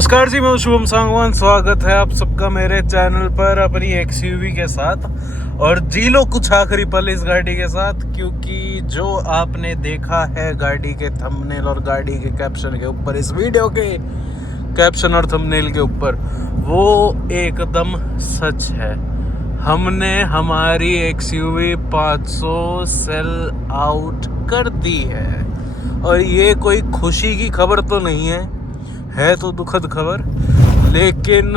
नमस्कार जी, मैं शुभम सांगवान। स्वागत है आप सबका मेरे चैनल पर अपनी XUV के साथ। और जी लो कुछ आखिरी पल इस गाड़ी के साथ, क्योंकि जो आपने देखा है गाड़ी के थंबनेल और गाड़ी के कैप्शन के ऊपर, इस वीडियो के कैप्शन और थंबनेल के ऊपर, वो एकदम सच है। हमने हमारी XUV 500 सेल आउट कर दी है। और ये कोई खुशी की खबर तो नहीं है तो दुखद खबर, लेकिन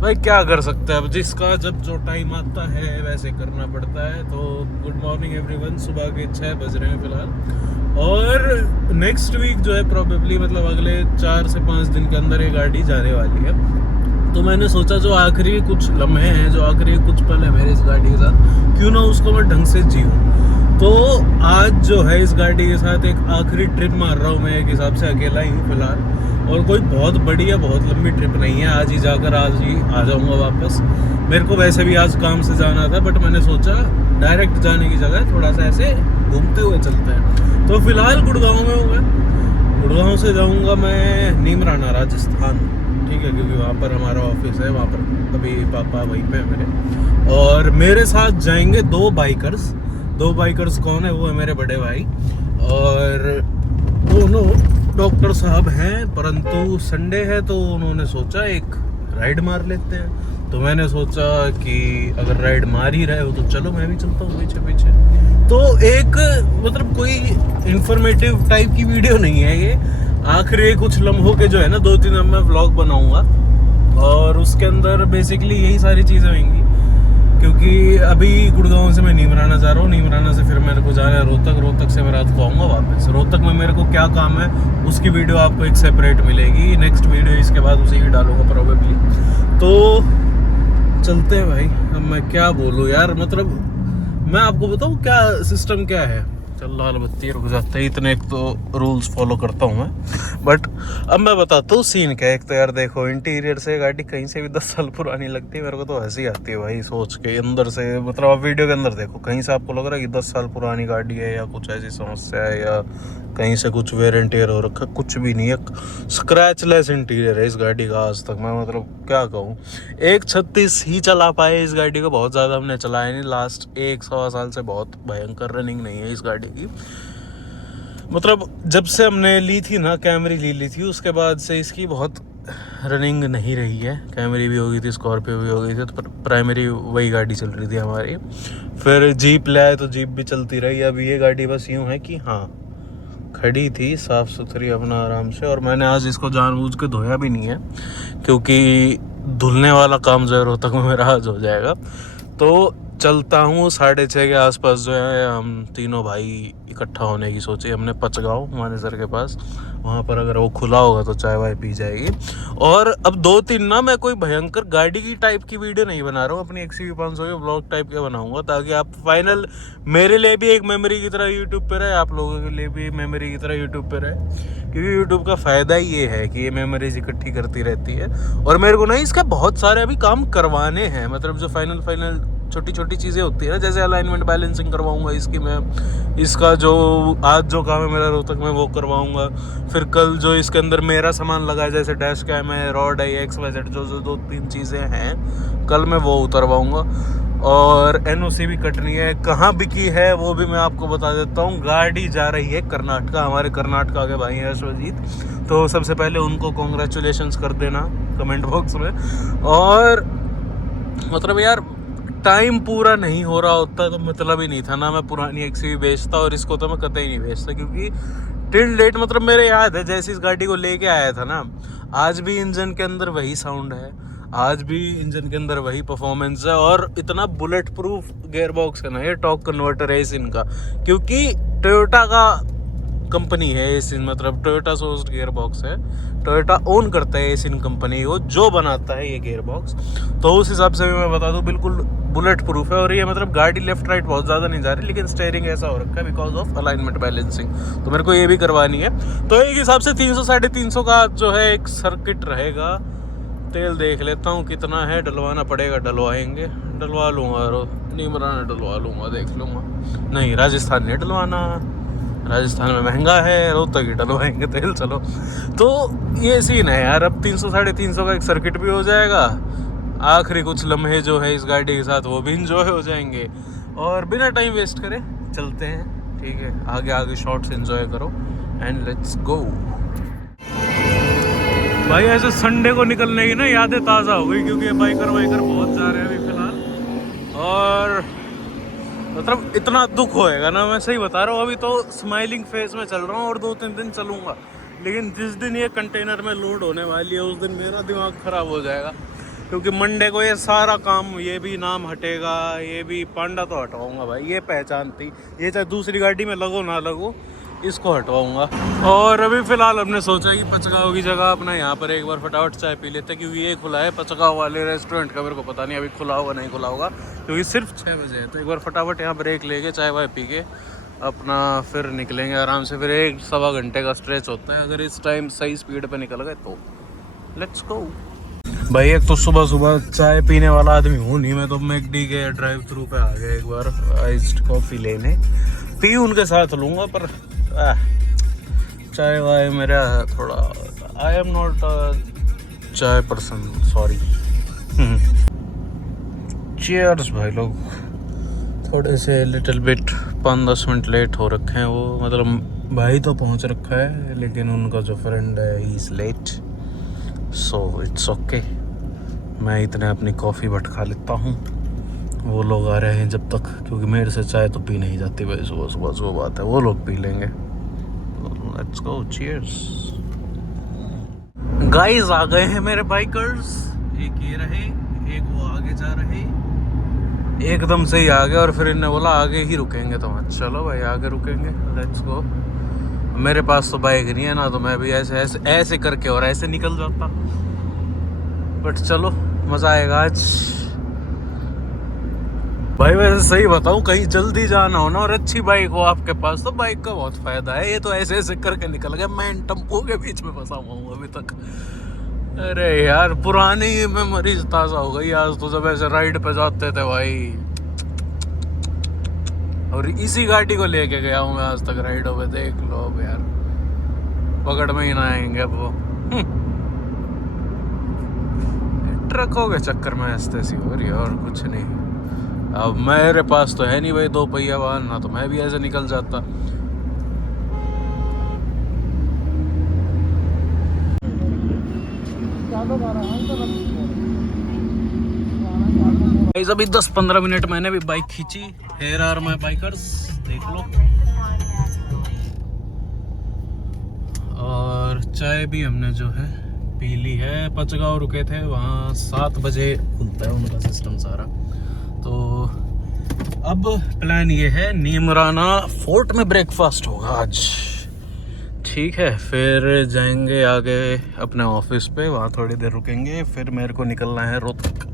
भाई क्या कर सकते हैं। अब जिसका जब जो टाइम आता है वैसे करना पड़ता है। तो गुड मॉर्निंग एवरीवन, सुबह के 6 बज रहे हैं फिलहाल। और नेक्स्ट वीक जो है प्रोबेबली, मतलब अगले 4 से 5 दिन के अंदर ये गाड़ी जाने वाली है। तो मैंने सोचा जो आखिरी कुछ लम्हे हैं, जो आखिरी कुछ पल है मेरे इस गाड़ी के साथ, क्यों ना उसको मैं ढंग से जीऊँ। तो आज जो है इस गाड़ी के साथ एक आखिरी ट्रिप मार रहा हूँ मैं, एक हिसाब से अकेला ही हूँ फिलहाल। और कोई बहुत बड़ी या बहुत लंबी ट्रिप नहीं है। आज ही जाकर आज ही आ जाऊँगा वापस। मेरे को वैसे भी आज काम से जाना था, बट मैंने सोचा डायरेक्ट जाने की जगह थोड़ा सा ऐसे घूमते हुए चलते हैं। तो फिलहाल गुड़गांव में हूँ मैं। गुड़गांव से जाऊँगा मैं नीमराना, राजस्थान, ठीक है, क्योंकि वहाँ पर हमारा ऑफिस है। वहाँ पर अभी पापा वहीं पे है मेरे। और मेरे साथ जाएंगे दो बाइकर्स कौन है? वो है मेरे बड़े भाई। और दोनों डॉक्टर साहब हैं, परंतु संडे है तो उन्होंने सोचा एक राइड मार लेते हैं। तो मैंने सोचा कि अगर राइड मार ही रहे हो तो चलो मैं भी चलता हूँ पीछे पीछे। तो एक मतलब कोई इंफॉर्मेटिव टाइप की वीडियो नहीं है ये। आखिरी कुछ लम्हों के जो है ना 2-3 अब मैं व्लॉग बनाऊंगा, और उसके अंदर बेसिकली यही सारी चीज़ें होंगी। क्योंकि अभी गुड़गांव से मैं नीमराना जा रहा हूँ। नीमराना से फिर मेरे को जाना है रोहतक से मैं रात को आऊँगा वापस। रोहतक में मेरे को क्या काम है उसकी वीडियो आपको एक सेपरेट मिलेगी। नेक्स्ट वीडियो इसके बाद उसी की डालूंगा प्रोबेबली। तो चलते हैं भाई। अब मैं क्या बोलूँ यार, मतलब मैं आपको बताऊँ क्या सिस्टम क्या है। चल लाल बत्ती रुक जाते हैं, इतने एक तो रूल्स फॉलो करता हूँ मैं। बट अब मैं बताता हूँ सीन क्या है। एक तो यार देखो, इंटीरियर से गाड़ी कहीं से भी 10 साल पुरानी लगती है। मेरे को तो हंसी आती है भाई सोच के। अंदर से मतलब आप वीडियो के अंदर देखो, कहीं से आपको लग रहा है कि 10 साल पुरानी गाड़ी है या कुछ ऐसी समस्या है, या कहीं से कुछ वेयर एंड टेयर हो रखा है। कुछ भी नहीं है, स्क्रैचलेस इंटीरियर है इस गाड़ी का आज तक। मैं मतलब क्या कहूँ, 136 ही चला पाए इस गाड़ी को। बहुत ज़्यादा हमने चलाया नहीं। लास्ट 1-1.25 साल से बहुत भयंकर रनिंग नहीं है इस गाड़ी की। मतलब जब से हमने ली थी ना, कैमरी ली थी, उसके बाद से इसकी बहुत रनिंग नहीं रही है। कैमरी भी हो गई थी, स्कॉर्पियो भी हो गई थी, तो प्राइमरी वही गाड़ी चल रही थी हमारी। फिर जीप ले आए तो जीप भी चलती रही। अब ये गाड़ी बस यूँ है कि हाँ, खड़ी थी साफ़ सुथरी अपना आराम से। और मैंने आज इसको जानबूझ के धोया भी नहीं है, क्योंकि धुलने वाला काम जो है रोहतक में मेरा आज हो जाएगा। तो चलता हूँ 6:30 के आसपास जो है हम तीनों भाई इकट्ठा होने की सोची हमने पचगांव मानेसर के पास। वहाँ पर अगर वो खुला होगा तो चाय वाय पी जाएगी। और अब 2-3 ना मैं कोई भयंकर गाड़ी की टाइप की वीडियो नहीं बना रहा हूँ, अपनी XUV 500 के ब्लॉग टाइप के बनाऊंगा, ताकि आप फाइनल मेरे लिए भी एक मेमोरी की तरह यूट्यूब पे रहे, आप लोगों के लिए भी मेमोरी की तरह यूट्यूब पे रहे। क्योंकि यूट्यूब का फ़ायदा ही ये है कि ये मेमोरीज इकट्ठी करती रहती है। और मेरे को ना इसका बहुत सारे अभी काम करवाने हैं, मतलब जो फाइनल छोटी छोटी चीज़ें होती है ना, जैसे अलाइनमेंट बैलेंसिंग करवाऊंगा इसकी मैं। इसका जो आज जो काम है मेरा रोहतक में वो करवाऊंगा। फिर कल जो इसके अंदर मेरा सामान लगा है, जैसे डैश कैम है, रॉड है, XYZ, जो 2-3 चीज़ें हैं, कल मैं वो उतरवाऊंगा। और NOC भी कटनी है। कहाँ बिकी है वो भी मैं आपको बता देता हूँ। गाड़ी जा रही है कर्नाटका। हमारे कर्नाटका के भाई हैं अश्वजीत, तो सबसे पहले उनको कॉन्ग्रेचुलेशंस कर देना कमेंट बॉक्स में। और मतलब यार टाइम पूरा नहीं हो रहा होता तो मतलब ही नहीं था ना मैं पुरानी XUV बेचता, और इसको तो मैं कतई नहीं बेचता। क्योंकि टिल डेट मतलब मेरे याद है जैसे इस गाड़ी को लेके आया था ना, आज भी इंजन के अंदर वही साउंड है, आज भी इंजन के अंदर वही परफॉर्मेंस है। और इतना बुलेट प्रूफ गेयर बॉक्स है ना, ये टॉर्क कन्वर्टर है इस इनका, क्योंकि टोयोटा का कंपनी है इस, मतलब टोयोटा सोर्स्ड गियर बॉक्स है। टोयोटा ओन करता है इस इन कंपनी को जो बनाता है ये गियर बॉक्स। तो उस हिसाब से भी मैं बता दूं बिल्कुल बुलेट प्रूफ है। और ये मतलब गाड़ी लेफ्ट राइट बहुत ज़्यादा नहीं जा रही, लेकिन स्टीयरिंग ऐसा हो रखा है बिकॉज ऑफ अलाइनमेंट बैलेंसिंग। तो मेरे को ये भी करवानी है। तो एक हिसाब से 300-350 का जो है एक सर्किट रहेगा। तेल देख लेता हूँ कितना है, डलवाना पड़ेगा, डलवाएंगे, डलवा लूँगा। नीमराना डलवा लूँगा, देख लूँगा। नहीं, राजस्थान नहीं डलवाना, राजस्थान में महंगा है, रोहतक ही डलवाएंगे तेल। चलो, तो ये सीन है यार। अब 300-350 का एक सर्किट भी हो जाएगा, आखिरी कुछ लम्हे जो है इस गाड़ी के साथ वो भी इंजॉय हो जाएंगे, और बिना टाइम वेस्ट करे चलते हैं। ठीक है, आगे आगे शॉट्स एंजॉय करो एंड लेट्स गो। भाई ऐसे संडे को निकलने की ना यादें ताज़ा हो गई, क्योंकि बाइकर बहुत जा रहे हैं अभी फिलहाल। और मतलब इतना दुख होएगा ना, मैं सही बता रहा हूँ। अभी तो स्माइलिंग फेस में चल रहा हूँ और 2-3 दिन चलूँगा, लेकिन जिस दिन ये कंटेनर में लोड होने वाली है उस दिन मेरा दिमाग ख़राब हो जाएगा, क्योंकि मंडे को ये सारा काम, ये भी नाम हटेगा, ये भी पांडा तो हटवाऊँगा भाई, ये पहचान थी, ये चाहे दूसरी गाड़ी में लगो ना लगो, इसको हटवाऊँगा। और अभी फ़िलहाल हमने सोचा कि पचगाँव की जगह अपना यहाँ पर एक बार फटाफट चाय पी लेते, क्योंकि ये खुला है पचगाँव वाले रेस्टोरेंट का। मेरे को पता नहीं अभी खुला होगा नहीं खुला होगा, क्योंकि सिर्फ 6 बजे है। तो एक बार फटाफट यहाँ ब्रेक लेके चाय वाय पी के अपना फिर निकलेंगे आराम से। फिर 1-1.25 घंटे का स्ट्रेच होता है, अगर इस टाइम सही स्पीड पर निकल गए तो लेट्स गो। भाई एक तो सुबह सुबह चाय पीने वाला आदमी हूँ नहीं मैं, तो मैकडी के ड्राइव थ्रू पे आ गया एक बार आइस्ड कॉफ़ी लेने। पी उनके साथ लूँगा, पर चाय वाय मेरा थोड़ा, आई एम नॉट चाय पर्सन, सॉरी। चीयर्स भाई लोग। थोड़े से लिटिल बिट 5-10 मिनट लेट हो रखे हैं वो, मतलब भाई तो पहुंच रखा है, लेकिन उनका जो फ्रेंड है he is late, so it's okay. मैं इतने अपनी कॉफ़ी भटका लेता हूँ, वो लोग आ रहे हैं जब तक, क्योंकि मेरे से चाय तो पी नहीं जाती भाई सुबह सुबह, जो बात है वो लोग पी लेंगे। Let's go, cheers. गाइस आ गए हैं मेरे बाइकर्स, एक ये रहे, एक वो आगे जा रहे, एकदम से ही आ गए, और फिर इन्होंने बोला आगे ही रुकेंगे, तो चलो भाई आगे रुकेंगे, लेट्स गो। मेरे पास तो बाइक नहीं है ना, तो मैं भी ऐसे करके और ऐसे निकल जाता, बट चलो मज़ा आएगा आज। भाई वैसे सही बताऊं, कहीं जल्दी जाना हो ना और अच्छी बाइक हो आपके पास, तो बाइक का बहुत फायदा है। ये तो ऐसे करके निकल गया, मैं टेम्पो के बीच में फंसा हुआ हूँ अभी तक। अरे यार पुरानी मेमोरीज ताज़ा हो गई आज तो, जब ऐसे राइड पे जाते थे भाई, और इसी गाड़ी को लेके गया हूँ मैं आज तक राइडों पे, देख लो अब यार, पकड़ में ही ना आएंगे अब वो। ट्रकों के चक्कर में ऐसे सी हो रही है और कुछ नहीं। अब मेरे पास तो है नहीं भाई 2 पहिया वाहन, ना तो मैं भी ऐसे निकल जाता। अभी 10-15 मिनट मैंने भी बाइक खींची। हेयर आर माय बाइकर्स, देख लो। और चाय भी हमने जो है पी ली है। पचगांव रुके थे, वहाँ 7 बजे खुलता है उनका सिस्टम सारा। तो अब प्लान ये है, नीमराना फोर्ट में ब्रेकफास्ट होगा आज। ठीक है, फिर जाएंगे आगे अपने ऑफिस पे, वहाँ थोड़ी देर रुकेंगे, फिर मेरे को निकलना है रोहतक,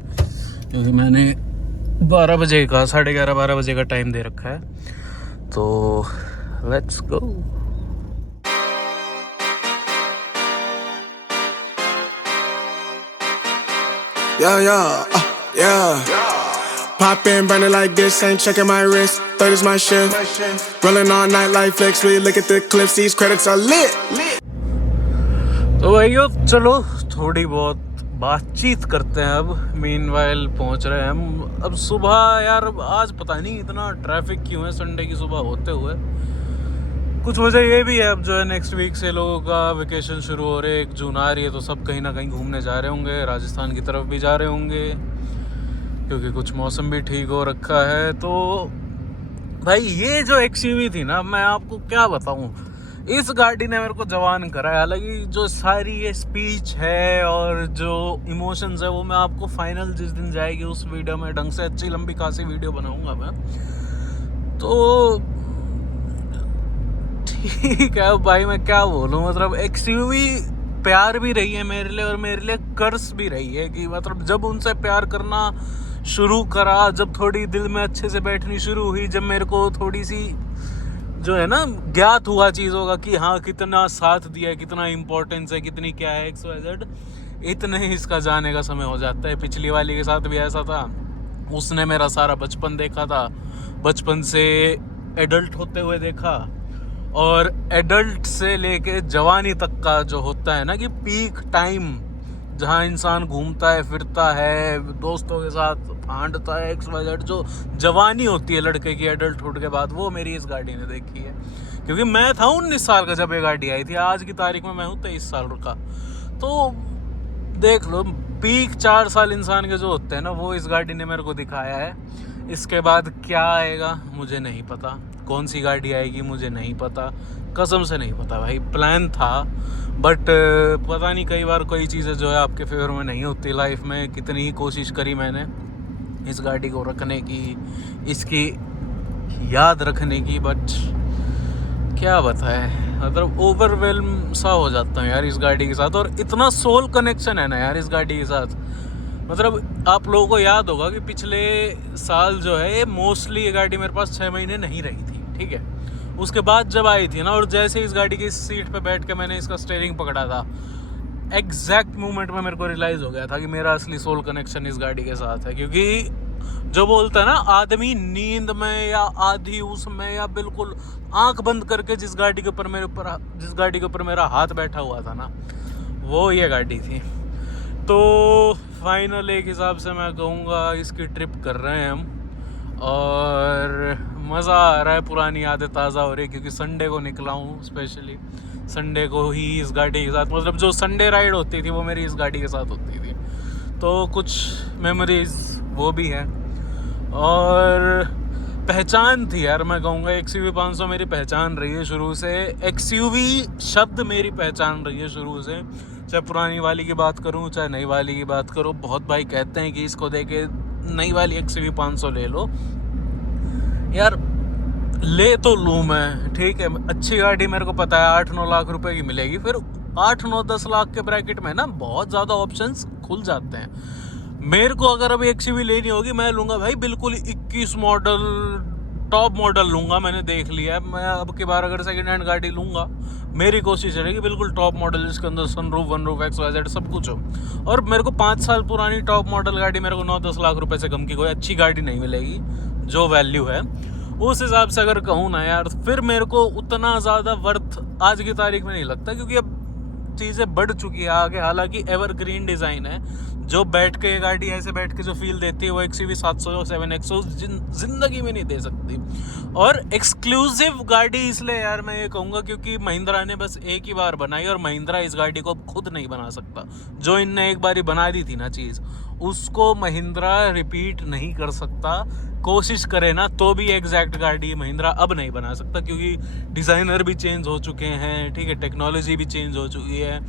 क्योंकि मैंने 12 बजे का 11:30-12 बजे का टाइम दे रखा है। तो let's go. Yeah. Pop in, burning like this, ain't checking my wrist. Third is my shift. Rolling all night like flex. We look at the clips, these credits are lit. तो भाइयों चलो थोड़ी बहुत बातचीत करते हैं अब। मीनवाइल पहुंच रहे हैं हम अब सुबह। यार आज पता नहीं इतना ट्रैफिक क्यों है संडे की सुबह होते हुए। कुछ वजह ये भी है, अब जो है नेक्स्ट वीक से लोगों का वेकेशन शुरू हो रहे, 1 जून आ रही है, तो सब कहीं ना कहीं घूमने जा रहे होंगे, राजस्थान की तरफ भी जा रहे होंगे, क्योंकि कुछ मौसम भी ठीक हो रखा है। तो भाई ये जो XUV थी ना, मैं आपको क्या बताऊं, इस गाड़ी ने मेरे को जवान करा है। हालांकि जो सारी ये स्पीच है और जो इमोशंस है वो मैं आपको फाइनल जिस दिन जाएगी उस वीडियो में ढंग से अच्छी लंबी खासी वीडियो बनाऊंगा मैं। तो ठीक है भाई, मैं क्या बोलूं, मतलब XUV प्यार भी रही है मेरे लिए और मेरे लिए कर्स भी रही है। कि मतलब जब उनसे प्यार करना शुरू करा, जब थोड़ी दिल में अच्छे से बैठनी शुरू हुई, जब मेरे को थोड़ी सी जो है ना ज्ञात हुआ चीज़ों का कि हाँ कितना साथ दिया है, कितना इम्पोर्टेंस है, कितनी क्या है XYZ, इतने ही इसका जाने का समय हो जाता है। पिछली वाली के साथ भी ऐसा था, उसने मेरा सारा बचपन देखा था, बचपन से एडल्ट होते हुए देखा, और एडल्ट से लेके जवानी तक का जो होता है ना कि पीक टाइम, जहाँ इंसान घूमता है, फिरता है, दोस्तों के साथ फांडता है, XYZ, जो जवानी होती है लड़के की एडल्टहुड के बाद, वो मेरी इस गाड़ी ने देखी है। क्योंकि मैं था 19 साल का जब ये गाड़ी आई थी, आज की तारीख में मैं हूँ 23 साल का। तो देख लो, पीक 4 साल इंसान के जो होते हैं ना, वो इस गाड़ी ने मेरे को दिखाया है। इसके बाद क्या आएगा मुझे नहीं पता, कौन सी गाड़ी आएगी मुझे नहीं पता, कसम से नहीं पता भाई। प्लान था बट पता नहीं, कई बार कोई चीज़ें जो है आपके फेवर में नहीं होती लाइफ में। कितनी ही कोशिश करी मैंने इस गाड़ी को रखने की, इसकी याद रखने की, बट क्या बताएं, मतलब ओवरवेल्म सा हो जाता हूँ यार इस गाड़ी के साथ। और इतना सोल कनेक्शन है ना यार इस गाड़ी के साथ। मतलब आप लोगों को याद होगा कि पिछले साल जो है मोस्टली ये गाड़ी मेरे पास 6 महीने नहीं रही थी, ठीक है। उसके बाद जब आई थी ना, और जैसे इस गाड़ी की सीट पे बैठ के मैंने इसका स्टीयरिंग पकड़ा था, एग्जैक्ट मोमेंट में मेरे को रियलाइज़ हो गया था कि मेरा असली सोल कनेक्शन इस गाड़ी के साथ है। क्योंकि जो बोलता है ना, आदमी नींद में या आधी उसमें या बिल्कुल आंख बंद करके जिस गाड़ी के ऊपर मेरा हाथ बैठा हुआ था ना, वो ये गाड़ी थी। तो फाइनल एक हिसाब से मैं कहूँगा इसकी ट्रिप कर रहे हैं हम, और मज़ा आ रहा है, पुरानी यादें ताज़ा हो रही है। क्योंकि संडे को निकला हूँ, स्पेशली संडे को ही इस गाड़ी के साथ, मतलब जो संडे राइड होती थी वो मेरी इस गाड़ी के साथ होती थी। तो कुछ मेमोरीज वो भी है, और पहचान थी यार। मैं कहूँगा XUV 500 मेरी पहचान रही है शुरू से। XUV शब्द मेरी पहचान रही है शुरू से, चाहे पुरानी वाली की बात करूँ चाहे नई वाली की बात करूँ। बहुत भाई कहते हैं कि इसको देके नई वाली XUV 500 ले लो यार, ले तो लूँ मैं, ठीक है। अच्छी गाड़ी मेरे को पता है 8-9 लाख रुपए की मिलेगी, फिर 8-9-10 लाख के ब्रैकेट में ना बहुत ज़्यादा ऑप्शंस खुल जाते हैं। मेरे को अगर अभी XUV लेनी होगी, मैं लूँगा भाई बिल्कुल 21 मॉडल, टॉप मॉडल लूँगा। मैंने देख लिया है, मैं अब की बार अगर सेकेंड हैंड गाड़ी लूँगा, मेरी कोशिश रहेगी बिल्कुल टॉप मॉडल, जिसके अंदर सनरूफ, वनरूफ, XYZ सब कुछ हो। और मेरे को 5 साल पुरानी टॉप मॉडल गाड़ी मेरे को 9-10 लाख रुपए से कम की कोई अच्छी गाड़ी नहीं मिलेगी। जो वैल्यू है उस हिसाब से अगर कहूँ ना यार, फिर मेरे को उतना ज़्यादा वर्थ आज की तारीख में नहीं लगता। क्योंकि अब चीज़ें बढ़ चुकी है आगे। हालांकि एवरग्रीन डिज़ाइन है, जो बैठ के ये गाड़ी ऐसे बैठ के जो फील देती है वो XUV 700 और 7X ज़िंदगी में नहीं दे सकती। और एक्सक्लूसिव गाड़ी इसलिए यार मैं ये कहूँगा क्योंकि महिंद्रा ने बस एक ही बार बनाई, और महिंद्रा इस गाड़ी को खुद नहीं बना सकता। जो इनने एक बारी बना दी थी ना चीज़, उसको महिंद्रा रिपीट नहीं कर सकता। कोशिश करे ना तो भी एग्जैक्ट गाड़ी महिंद्रा अब नहीं बना सकता, क्योंकि डिज़ाइनर भी चेंज हो चुके हैं, ठीक है, टेक्नोलॉजी भी चेंज हो चुकी है।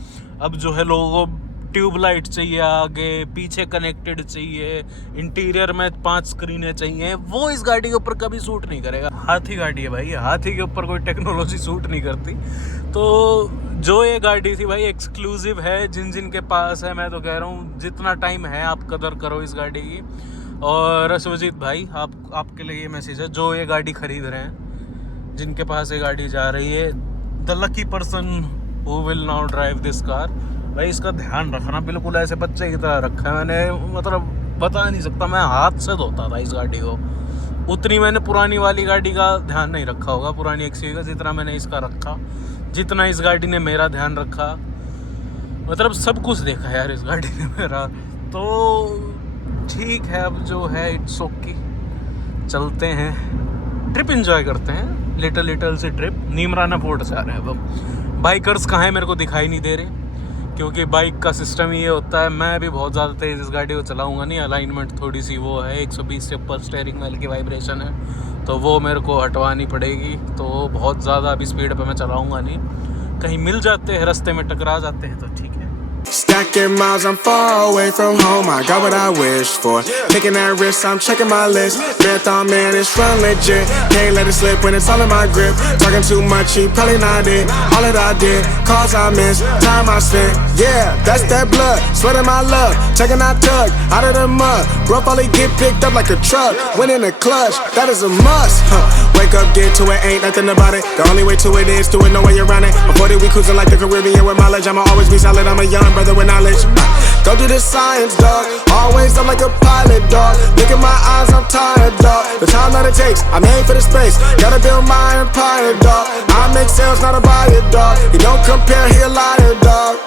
अब जो है लोगों को ट्यूबलाइट चाहिए, आगे पीछे कनेक्टेड चाहिए, इंटीरियर में 5 स्क्रीनें चाहिए, वो इस गाड़ी के ऊपर कभी सूट नहीं करेगा। हाथी गाड़ी है भाई, हाथी के ऊपर कोई टेक्नोलॉजी सूट नहीं करती। तो जो ये गाड़ी थी भाई एक्सक्लूसिव है, जिन के पास है, मैं तो कह रहा हूँ जितना टाइम है आप कदर करो इस गाड़ी की। और सुजीत भाई, आपके लिए ये मैसेज है, जो ये गाड़ी खरीद रहे हैं, जिनके पास ये गाड़ी जा रही है, the lucky person who will now drive this car, भाई इसका ध्यान रखना। बिल्कुल ऐसे बच्चे की तरह रखा है मैंने, मतलब बता नहीं सकता, मैं हाथ से धोता था इस गाड़ी को। उतनी मैंने पुरानी वाली गाड़ी का ध्यान नहीं रखा होगा, पुरानी XUV का, जितना मैंने इसका रखा, जितना इस गाड़ी ने मेरा ध्यान रखा। मतलब सब कुछ देखा यार इस गाड़ी ने मेरा। तो ठीक है, अब जो है इट्स ओके, चलते हैं, ट्रिप एंजॉय करते हैं, लिटल सी ट्रिप। नीमराना पोर्ट से आ रहे हैं अब। बाइकर्स कहाँ हैं मेरे को दिखाई नहीं दे रहे, क्योंकि बाइक का सिस्टम ये होता है, मैं भी बहुत ज़्यादा तेज़ इस गाड़ी को चलाऊंगा नहीं। अलाइनमेंट थोड़ी सी वो है, 120 से ऊपर स्टीयरिंग व्हील की वाइब्रेशन है, तो वो मेरे को हटवानी पड़ेगी। तो बहुत ज़्यादा अभी स्पीड पे मैं चलाऊंगा नहीं, कहीं मिल जाते हैं, रास्ते में टकरा जाते हैं तो ठीक है। Stacking miles, I'm far away from home. I got what I wish for. Taking that risk, I'm checking my list. Marathon man, it's run legit. Can't let it slip when it's all in my grip. Talking too much, he probably not it. All that I did, calls I missed, time I spent. Yeah, that's that blood, sweating my love. Checking that tug, out of the mud. Rough only get picked up like a truck. Win in the clutch, that is a must. Wake up, get to it, ain't nothing about it. The only way to it is do it, no way around it. Avoid it, we cruising like the Caribbean with mileage. I'ma always be solid, I'm a young young brother with knowledge. Go do the science, dog. Always up like a pilot, dog. Look at my eyes, I'm tired, dog. The time that it takes, I made for the space. Gotta build my empire, dog. I make sales, not a buyer, dog. You don't compare, he a liar, dog.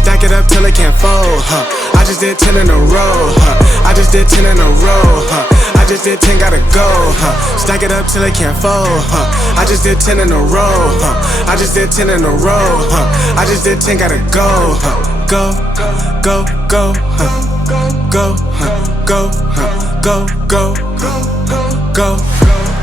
Stack it up till it can't fold, huh? I just did 10 in a row, huh? I just did 10 in a row, huh? I just did 10, gotta go, huh? Stack it up till it can't fold, huh? I just did 10 in a row, huh? I just did 10 in a row, huh? I just did 10, gotta go, huh? Go, go, go, huh? Go, huh? Go, huh? Go, go, go.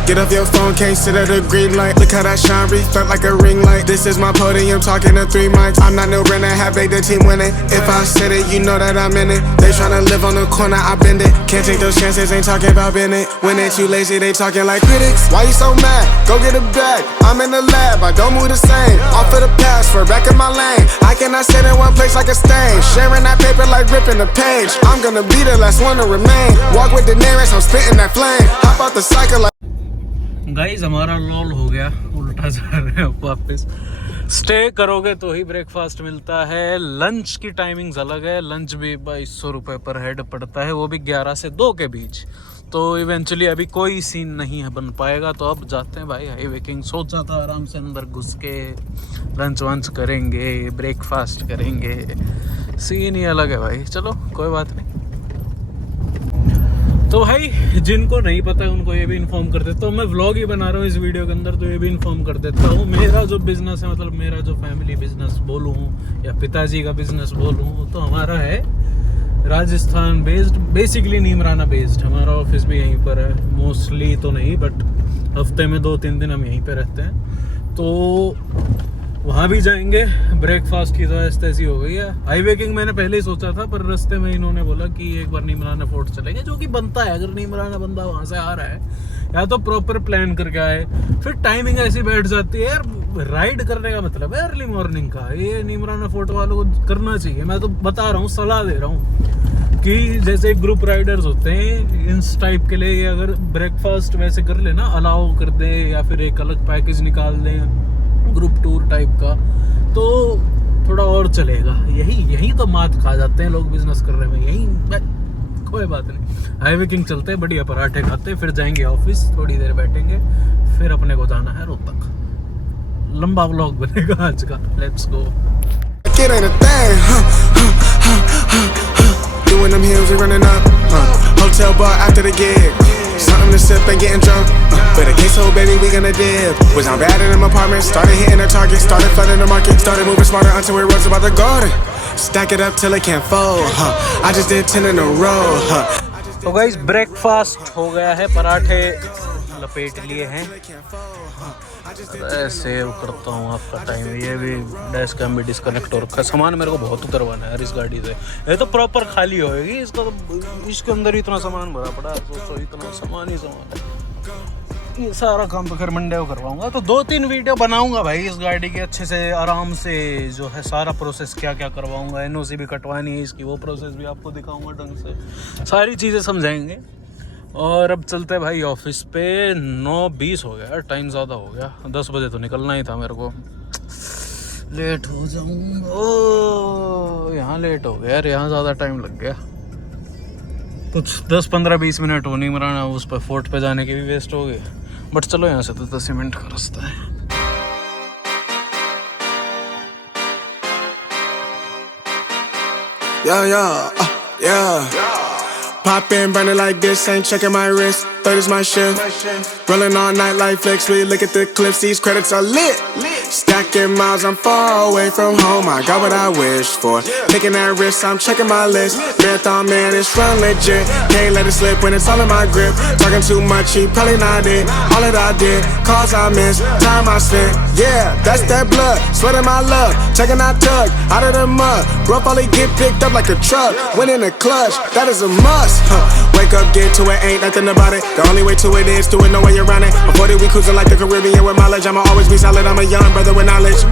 Get off your phone, can't sit at a green light. Look how that shine reflect like a ring light. This is my podium, talking to 3 mics. I'm not no Brennan, have made the team winning. If I said it, you know that I'm in it. They tryna live on the corner, I bend it. Can't take those chances, ain't talking about Bennett. When they too lazy, they talking like critics. Why you so mad? Go get a bag. I'm in the lab, I don't move the same. Off of the password, back in my lane. I cannot sit in one place like a stain. Sharing that paper like ripping the page. I'm gonna be the last one to remain. Walk with the nearest, I'm spitting that flame. Hop out the cycle like guys हमारा lol हो गया, उल्टा जा रहे हैं वापस। Stay करोगे तो ही ब्रेकफास्ट मिलता है। लंच की टाइमिंग्स अलग है, लंच भी 2200 रुपये पर हेड पड़ता है, वो भी 11 से 2 के बीच। तो इवेंचुअली अभी कोई सीन नहीं है बन पाएगा, तो अब जाते हैं भाई हाई वेकिंग। सोचा था आराम से अंदर घुस के लंच वंच करेंगे, ब्रेकफास्ट करेंगे, सीन ही अलग है भाई। चलो कोई बात नहीं। तो भाई जिनको नहीं पता है उनको ये भी इन्फॉर्म कर देता हूँ, मैं व्लॉग ही बना रहा हूँ इस वीडियो के अंदर, तो ये भी इन्फॉर्म कर देता हूँ। मेरा जो बिज़नेस है, मतलब मेरा जो फैमिली बिजनेस बोलूँ या पिताजी का बिजनेस बोलूँ, तो हमारा है Rajasthan based, basically Neemrana based. हमारा ऑफिस भी यहीं पर है, मोस्टली तो नहीं बट हफ्ते में 2-3 दिन हम यहीं पर रहते हैं। तो वहाँ भी जाएंगे। ब्रेकफास्ट की तो ऐसी हो गई है। हाई वेकिंग मैंने पहले ही सोचा था, पर रास्ते में इन्होंने बोला कि एक बार नीमराना फोर्ट चलेंगे, जो कि बनता है। अगर नीमराना बंदा वहाँ से आ रहा है या तो प्रॉपर प्लान करके आए, फिर टाइमिंग ऐसी बैठ जाती है यार। राइड करने का मतलब है अर्ली मॉर्निंग का। ये नीमराना फोर्ट वालों को करना चाहिए। मैं तो बता रहा हूँ, सलाह दे रहा हूँ कि जैसे ग्रुप राइडर्स होते हैं इस टाइप के लिए, ये अगर ब्रेकफास्ट वैसे कर लेना, अलाउ कर दे या फिर एक अलग पैकेज निकाल दें ग्रुप टूर टाइप का, तो थोड़ा और चलेगा। यही तो मात खा जाते हैं लोग बिजनेस करने में। यही कोई बात नहीं, हाई वेकिंग चलते हैं, बढ़िया पराठे खाते हैं, फिर जाएंगे ऑफिस, थोड़ी देर बैठेंगे, फिर अपने को जाना है रोहतक। लंबा व्लॉग बनेगा आज का। Let's go. it ain't a thing, doing them hills and running up, hotel bar after the gig, something to sip and getting drunk, but a queso baby we gonna dip. Was on bad in them apartments, started hitting the target, started flooding the market, started moving smarter until it was about the garden. Stack it up till it can't fold, I just did 10 in a row, तो guys breakfast हो गया है, पराठे लपेट लिए हैं। Save करता हूँ आपका टाइम। ये भी डैश कैम भी डिस्कनेक्ट हो रखा है। सामान मेरे को बहुत उतरवाना है यार इस गाड़ी से। ये तो प्रॉपर खाली होएगी, इसका तो इसके अंदर ही इतना सामान भरा पड़ा है। सोचो इतना सामान ही सामान है। ये सारा काम तो फिर मंडे को करवाऊंगा। तो 2-3 वीडियो बनाऊंगा भाई इस गाड़ी के, अच्छे से आराम से जो है सारा प्रोसेस क्या क्या करवाऊंगा। NOC भी कटवानी है इसकी, वो प्रोसेस भी आपको दिखाऊंगा ढंग से, सारी चीज़ें समझाएंगे। और अब चलते हैं भाई ऑफिस पे। 9:20 हो गया, टाइम ज़्यादा हो गया। 10 बजे तो निकलना ही था मेरे को, लेट हो जाऊंगा। ओ यहाँ लेट हो गया यार, यहाँ ज़्यादा टाइम लग गया। कुछ 10-15-20 मिनट होनी मराना उस पर फोर्ट पे जाने के भी वेस्ट हो गए। बट चलो यहाँ से तो 10 मिनट का रास्ता है। yeah. Pop in, burning like this, ain't checking my wrist. Third is my shift. Rolling all night like flex. We look at the clips, these credits are lit. Stacking miles, I'm far away from home. I got what I wish for. Taking that risk, I'm checking my list. Marathon man, it's run legit. Can't let it slip when it's all in my grip. Talking too much, he probably not it. All that I did, cause I missed, time I spent. Yeah, that's that blood, sweating my love. Checking that tug, out of the mud. Bro, probably get picked up like a truck. Went in the clutch, that is a must. Wake up, get to it, ain't nothing about it. The only way to it is do it, no way around it. Avoid it, we cruising like the Caribbean with mileage. I'ma always be solid, I'm a young brother with knowledge.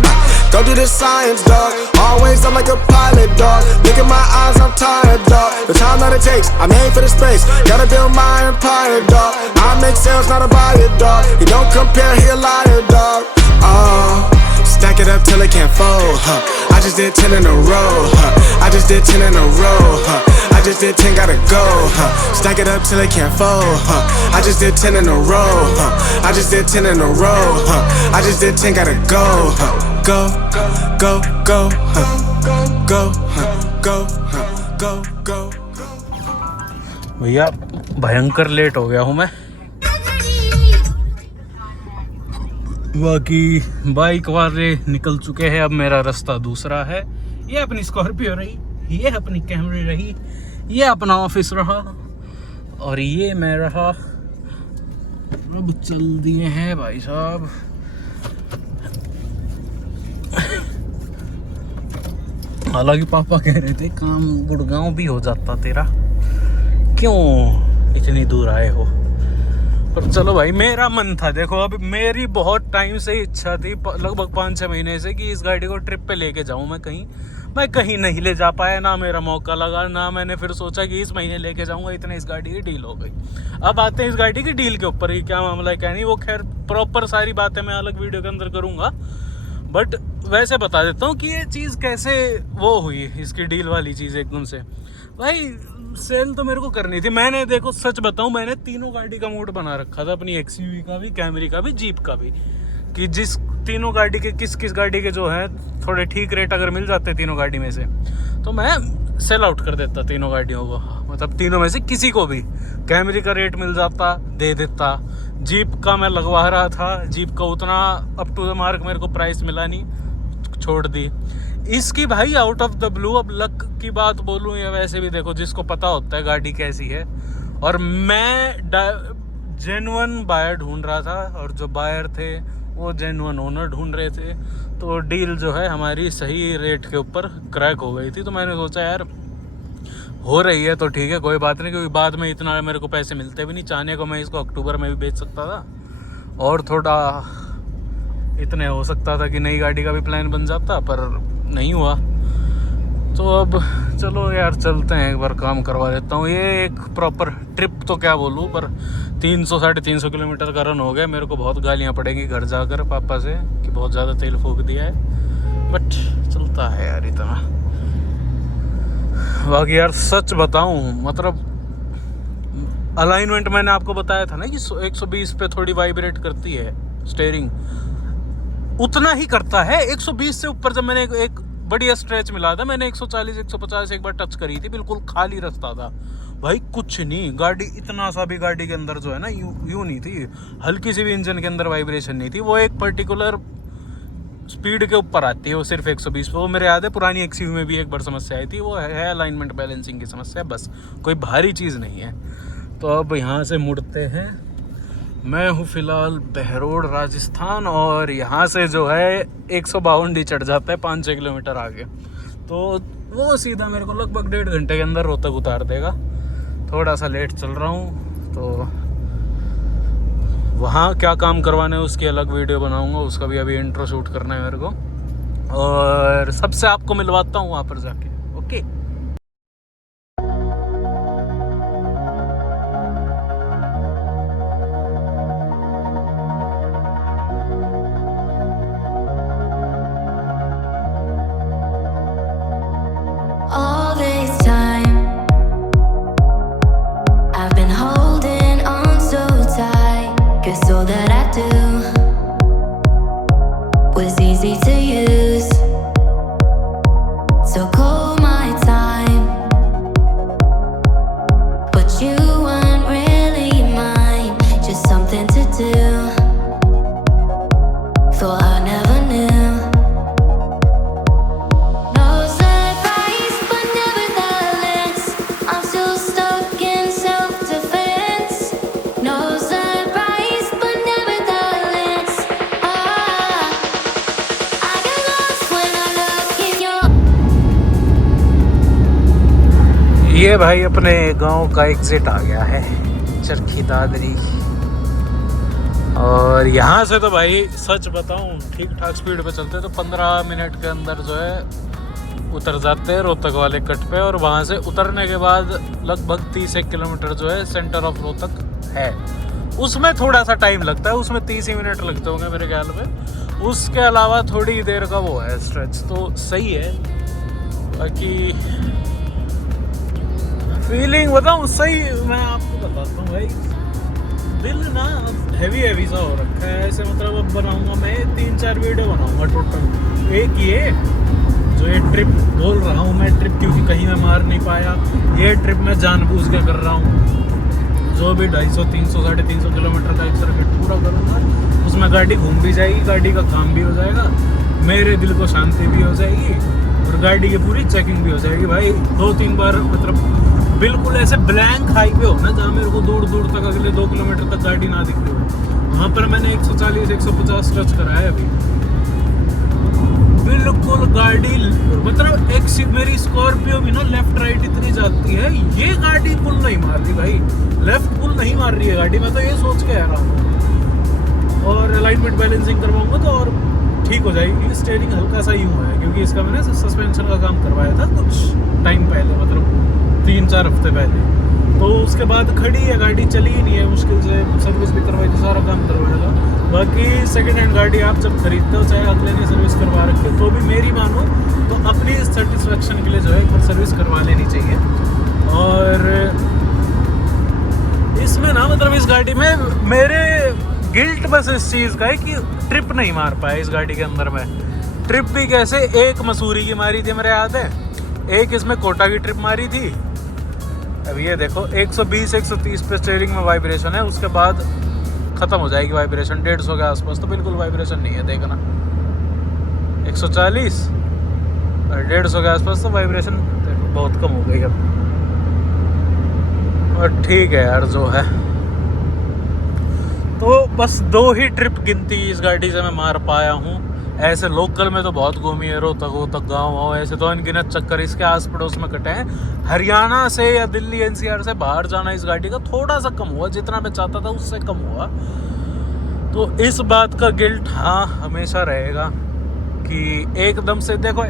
Go do the science, dog. Always up like a pilot, dog. Look at my eyes, I'm tired, dog. The time that it takes, I made for the space. Gotta build my empire, dog. I make sales, not a buyer, dog. You don't compare, he a liar, dog. Stack it up till it can't fold, huh? I just did 10 in a row, huh? I just did 10 in a row, huh? I just did 10, gotta go, huh? Stack it up till it can't fold, huh? I just did 10 in a row, huh? I just did 10 in a row, huh? I just did 10, gotta go, huh? Go, go, go, huh? Go, huh? Go, huh? Go, go. भैया भयंकर late हो गया हूँ मैं। बाकी bike वाले निकल चुके हैं, अब मेरा रास्ता दूसरा है। ये अपनी स्कॉर्पियो रही, ये अपनी कैमरी रही, ये अपना ऑफिस रहा और ये मैं रहा। अब चल दिए हैं भाई साहब। हालांकि पापा कह रहे थे काम गुड़गांव भी हो जाता तेरा, क्यों इतनी दूर आए हो। पर चलो भाई, मेरा मन था, देखो अब मेरी बहुत टाइम से इच्छा थी, लगभग 5-6 महीने से, कि इस गाड़ी को ट्रिप पे लेके जाऊं मैं कहीं नहीं ले जा पाया, ना मेरा मौका लगा, ना मैंने फिर सोचा कि इस महीने लेके जाऊंगा, इतने इस गाड़ी की डील हो गई। अब आते हैं इस गाड़ी की डील के ऊपर, ही क्या मामला है क्या नहीं, वो खैर प्रॉपर सारी बातें मैं अलग वीडियो के अंदर करूंगा, बट वैसे बता देता हूँ कि ये चीज़ कैसे वो हुई, इसकी डील वाली चीज़ एकदम से। भाई सेल तो मेरे को करनी थी, मैंने देखो सच बताऊं, मैंने तीनों गाड़ी का मूड बना रखा था, अपनी XUV का भी, कैमरी का भी, जीप का भी, कि जिस तीनों गाड़ी के किस गाड़ी के जो है थोड़े ठीक रेट अगर मिल जाते तीनों गाड़ी में से, तो मैं सेल आउट कर देता तीनों गाड़ियों को, मतलब तीनों में से किसी को भी कैमरी का रेट मिल जाता दे देता। जीप का मैं लगवा रहा था, जीप का उतना अप टू द मार्क मेरे को प्राइस मिला नहीं, छोड़ दी। इसकी भाई आउट ऑफ द ब्लू, अब लक की बात बोलूं या वैसे भी देखो, जिसको पता होता है गाड़ी कैसी है, और मैं जेन्युइन बायर ढूंढ रहा था, और जो बायर थे वो जेन्युइन ओनर ढूंढ रहे थे, तो डील जो है हमारी सही रेट के ऊपर क्रैक हो गई थी। तो मैंने सोचा यार हो रही है तो ठीक है, कोई बात नहीं, क्योंकि बाद में इतना मेरे को पैसे मिलते भी नहीं, चाहने को मैं इसको अक्टूबर में भी बेच सकता था, और थोड़ा इतने हो सकता था कि नई गाड़ी का भी प्लान बन जाता, पर नहीं हुआ। तो अब चलो यार चलते हैं, एक बार काम करवा देता हूँ। ये एक प्रॉपर ट्रिप तो क्या बोलूँ, पर 300-350 किलोमीटर का रन हो गया। मेरे को बहुत गालियाँ पड़ेंगी घर जाकर पापा से कि बहुत ज़्यादा तेल फूक दिया है, बट चलता है यार इतना। बाकी यार सच बताऊँ, मतलब अलाइनमेंट मैंने आपको बताया था ना कि 120 पे थोड़ी वाइब्रेट करती है स्टीयरिंग, उतना ही करता है। 120 से ऊपर जब मैंने एक बढ़िया स्ट्रेच मिला था, मैंने 140-150 एक बार टच करी थी, बिल्कुल खाली रास्ता था भाई, कुछ नहीं, गाड़ी इतना सा भी गाड़ी के अंदर जो है ना यूं नहीं थी, हल्की सी भी इंजन के अंदर वाइब्रेशन नहीं थी। वो एक पर्टिकुलर स्पीड के ऊपर आती है, वो सिर्फ 120 पे। वो मेरे याद है पुरानी XUV में भी एक बार समस्या आई थी, वो है अलाइनमेंट बैलेंसिंग की समस्या, बस कोई भारी चीज़ नहीं है। तो अब यहाँ से मुड़ते हैं। मैं हूँ फ़िलहाल बहरोड राजस्थान, और यहाँ से जो है 152 चढ़ जाता है 5-6 किलोमीटर आगे, तो वो सीधा मेरे को लगभग 1.5 घंटे के अंदर रोहतक उतार देगा। थोड़ा सा लेट चल रहा हूँ, तो वहाँ क्या काम करवाना है उसकी अलग वीडियो बनाऊँगा, उसका भी अभी इंट्रो शूट करना है मेरे को, और सबसे आपको मिलवाता हूँ वहाँ पर जाके। Okay All this time I've been holding on so tight, 'cause all that I do was easy to use. So call my time, but you weren't really mine, just something to do. Thought I never knew. No surprise, but nevertheless, I'm still stuck in self-defense. No surprise, but nevertheless, I get lost when I look in your. ये भाई अपने गांव का exit आ गया है, चरखी दादरी। और यहाँ से तो भाई सच बताऊँ ठीक ठाक स्पीड पे चलते तो 15 मिनट के अंदर जो है उतर जाते हैं रोहतक वाले कट पे, और वहाँ से उतरने के बाद लगभग 30 किलोमीटर जो है सेंटर ऑफ रोहतक है। उसमें थोड़ा सा टाइम लगता है, उसमें 30 ही मिनट लगते होंगे मेरे ख्याल में। उसके अलावा थोड़ी देर का वो है स्ट्रेच, तो सही है। बाकी फीलिंग बताऊँ सही, मैं आपको बताता हूँ भाई, दिल ना हैवी सा हो रखा है ऐसे। मतलब अब बनाऊंगा मैं 3-4 वीडियो बनाऊंगा टोटल। एक ये जो ये ट्रिप बोल रहा हूँ मैं, ट्रिप क्योंकि कहीं मैं मार नहीं पाया, ये ट्रिप मैं जानबूझ के कर रहा हूँ। जो भी 250, 300, 350 किलोमीटर का एक सर्किट पूरा करूँगा, उसमें गाड़ी घूम भी जाएगी, गाड़ी का काम भी हो जाएगा, मेरे दिल को शांति भी हो जाएगी और गाड़ी की पूरी चेकिंग भी हो जाएगी भाई। 2-3 बार मतलब बिल्कुल ऐसे ब्लैंक हाईवे हो ना, जहाँ मेरे को दूर दूर तक अगले 2 किलोमीटर तक गाड़ी ना दिख रही हो, वहाँ पर मैंने 140-150 टच करा है अभी। बिल्कुल गाड़ी मतलब एक मेरी स्कॉर्पियो भी ना लेफ्ट राइट इतनी जाती है, ये गाड़ी पुल नहीं मार रही भाई, लेफ्ट पुल नहीं मार रही है गाड़ी। मैं तो ये सोच के आ रहा हूँ, और अलाइनमेंट बैलेंसिंग करवाऊंगा तो और ठीक हो जाएगी। स्टीयरिंग हल्का सा यूँ है क्योंकि इसका मैंने सस्पेंशन का काम करवाया था कुछ टाइम पहले, मतलब 3-4 हफ्ते पहले। तो उसके बाद खड़ी है गाड़ी, चली ही नहीं है, मुश्किल से सर्विस भी करवाई थी, सारा काम करवाया था। बाकी सेकेंड हैंड गाड़ी आप जब खरीदते हो, चाहे अगले ने सर्विस करवा रखी हो, तो भी मेरी मानो तो अपनी सेटिस्फेक्शन के लिए जो है एक बार सर्विस करवा लेनी चाहिए। और इसमें ना मतलब इस गाड़ी में मेरे गिल्ट बस इस चीज़ का है कि ट्रिप नहीं मार पाया इस गाड़ी के अंदर में। ट्रिप भी कैसे, एक मसूरी की मारी थी मेरे याद है, एक इसमें कोटा की ट्रिप मारी थी। अब ये देखो 120-130 पे स्टीयरिंग में वाइब्रेशन है, उसके बाद ख़त्म हो जाएगी वाइब्रेशन 150 के आसपास, तो बिल्कुल वाइब्रेशन नहीं है देखना। 140 और 150 के आसपास तो वाइब्रेशन देखो बहुत कम हो गई अब। और ठीक है यार जो है, तो बस 2 ही ट्रिप गिनती इस गाड़ी से मैं मार पाया हूँ। ऐसे लोकल में तो बहुत घूमी है, रोहतक गाँव, ऐसे तो अनगिनत चक्कर इसके आस पड़ोस में कटे हैं। हरियाणा से या दिल्ली NCR से बाहर जाना इस गाड़ी का थोड़ा सा कम हुआ, जितना मैं चाहता था उससे कम हुआ। तो इस बात का गिल्ट हाँ हमेशा रहेगा कि एकदम से देखो,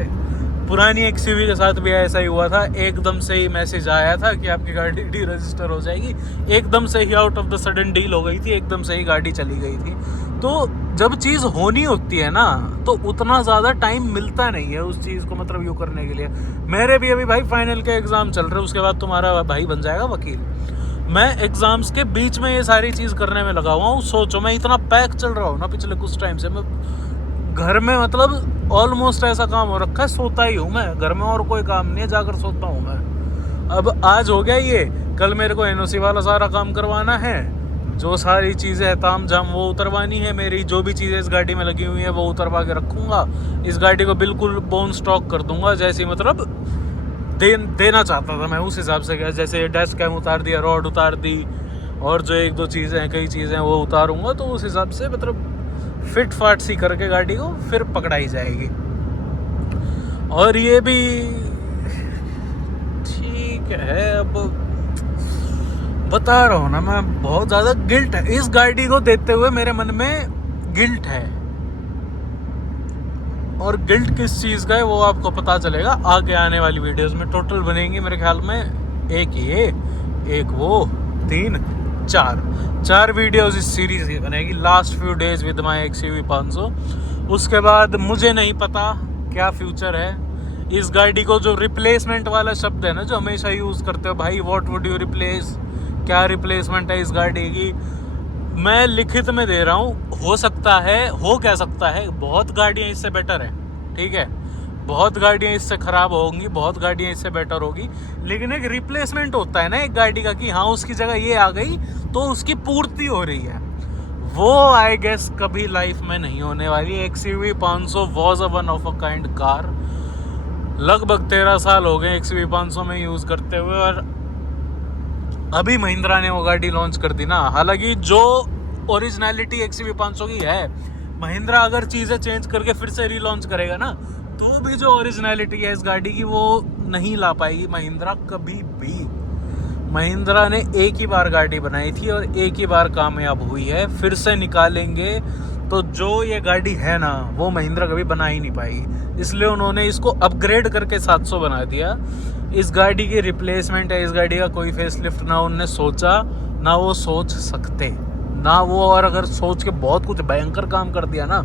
पुरानी XUV के साथ भी ऐसा ही हुआ था, एकदम से ही मैसेज आया था कि आपकी गाड़ी डी रजिस्टर हो जाएगी, एकदम से ही out of the sudden deal हो गई थी, एकदम से ही गाड़ी चली गई थी। तो जब चीज़ होनी होती है ना, तो उतना ज़्यादा टाइम मिलता नहीं है उस चीज़ को मतलब यूँ करने के लिए। मेरे भी अभी भाई फाइनल के एग्ज़ाम चल रहे हैं, उसके बाद तुम्हारा भाई बन जाएगा वकील। मैं एग्ज़ाम्स के बीच में ये सारी चीज़ करने में लगा हुआ हूँ। सोचो मैं इतना पैक चल रहा हूँ ना पिछले कुछ टाइम से, मैं घर में मतलब ऑलमोस्ट ऐसा काम हो रखा है, सोता ही हूँ मैं घर में, और कोई काम नहीं है, जाकर सोता हूँ मैं। अब आज हो गया ये, कल मेरे को NOC वाला सारा काम करवाना है, जो सारी चीज़ें हैं ताम झाम वो उतरवानी है, मेरी जो भी चीज़ें इस गाड़ी में लगी हुई है वो उतरवा के रखूँगा। इस गाड़ी को बिल्कुल बोन स्टॉक कर दूँगा, जैसे मतलब देना चाहता था मैं उस हिसाब से। जैसे डैश कैम उतार दिया, रॉड उतार दी, और जो 1-2 चीज़ें हैं, कई चीज़ें हैं वो उतारूँगा, तो उस हिसाब से मतलब फिट फाट सी करके गाड़ी को फिर पकड़ाई जाएगी। और ये भी ठीक है, अब बता रहा हूँ ना मैं, बहुत ज़्यादा गिल्ट है इस गाड़ी को देते हुए, मेरे मन में गिल्ट है। और गिल्ट किस चीज़ का है वो आपको पता चलेगा आगे आने वाली वीडियोस में। टोटल बनेंगी मेरे ख्याल में एक ये, एक वो, 3-4 वीडियोस इस सीरीज की बनेगी। Last few days with my XUV 500। उसके बाद मुझे नहीं पता क्या फ्यूचर है इस गाड़ी को। जो रिप्लेसमेंट वाला शब्द है ना, जो हमेशा यूज़ करते हो भाई, व्हाट वुड यू रिप्लेस, क्या रिप्लेसमेंट है इस गाड़ी की, मैं लिखित में दे रहा हूँ। हो सकता है, हो क्या सकता है, बहुत गाड़ियाँ इससे बेटर है, ठीक है, बहुत गाड़ियाँ इससे ख़राब होंगी, बहुत गाड़ियाँ इससे बेटर होगी, लेकिन एक रिप्लेसमेंट होता है ना एक गाड़ी का कि हाँ उसकी जगह ये आ गई तो उसकी पूर्ति हो रही है। वो आई गेस कभी लाइफ में नहीं होने वाली। XUV 500 was a one of a kind car. लगभग 13 साल हो गए XUV 500 में यूज़ करते हुए, और अभी महिंद्रा ने वो गाड़ी लॉन्च कर दी ना। हालांकि जो ओरिजिनलिटी XUV 500 की है, महिंद्रा अगर चीज़ें चेंज करके फिर से रीलॉन्च करेगा ना, तो भी जो ओरिजिनलिटी है इस गाड़ी की वो नहीं ला पाएगी महिंद्रा कभी भी। महिंद्रा ने एक ही बार गाड़ी बनाई थी और एक ही बार कामयाब हुई है, फिर से निकालेंगे तो जो ये गाड़ी है ना वो महिंद्रा कभी बना ही नहीं पाएगी। इसलिए उन्होंने इसको अपग्रेड करके 700 बना दिया। इस गाड़ी की रिप्लेसमेंट है, इस गाड़ी का कोई फेसलिफ्ट ना उनने सोचा, ना वो सोच सकते, ना वो, और अगर सोच के बहुत कुछ भयंकर काम कर दिया ना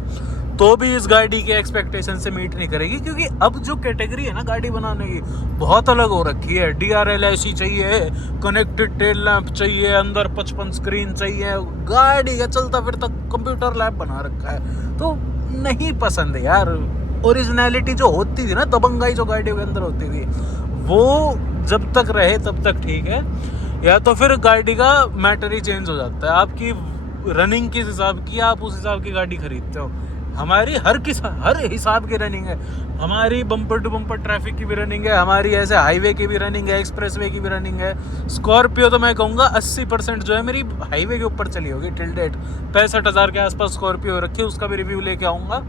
तो भी इस गाड़ी के एक्सपेक्टेशन से मीट नहीं करेगी, क्योंकि अब जो कैटेगरी है ना गाड़ी बनाने की बहुत अलग हो रखी है। DRL ऐसी चाहिए, कनेक्टेड टेल लैंप चाहिए, अंदर 55 स्क्रीन चाहिए, गाड़ी का चलता फिरता कंप्यूटर लैब बना रखा है। तो नहीं पसंद है यार। ओरिजिनलिटी जो होती थी ना, दबंगाई जो गाड़ियों के अंदर होती थी, वो जब तक रहे तब तक ठीक है, या तो फिर गाड़ी का मैटर ही चेंज हो जाता है। आपकी रनिंग किस हिसाब की, आप उस हिसाब की गाड़ी खरीदते हो। हमारी हर हिसाब की रनिंग है। हमारी बम्पर टू बम्पर ट्रैफिक की भी रनिंग है, हमारी ऐसे हाईवे की भी रनिंग है, एक्सप्रेसवे की भी रनिंग है। स्कॉर्पियो तो मैं कहूँगा 80% जो है मेरी हाईवे के ऊपर चली होगी टिल डेट। 65,000 के आसपास स्कॉर्पियो रखी है, उसका भी रिव्यू लेके आऊँगा।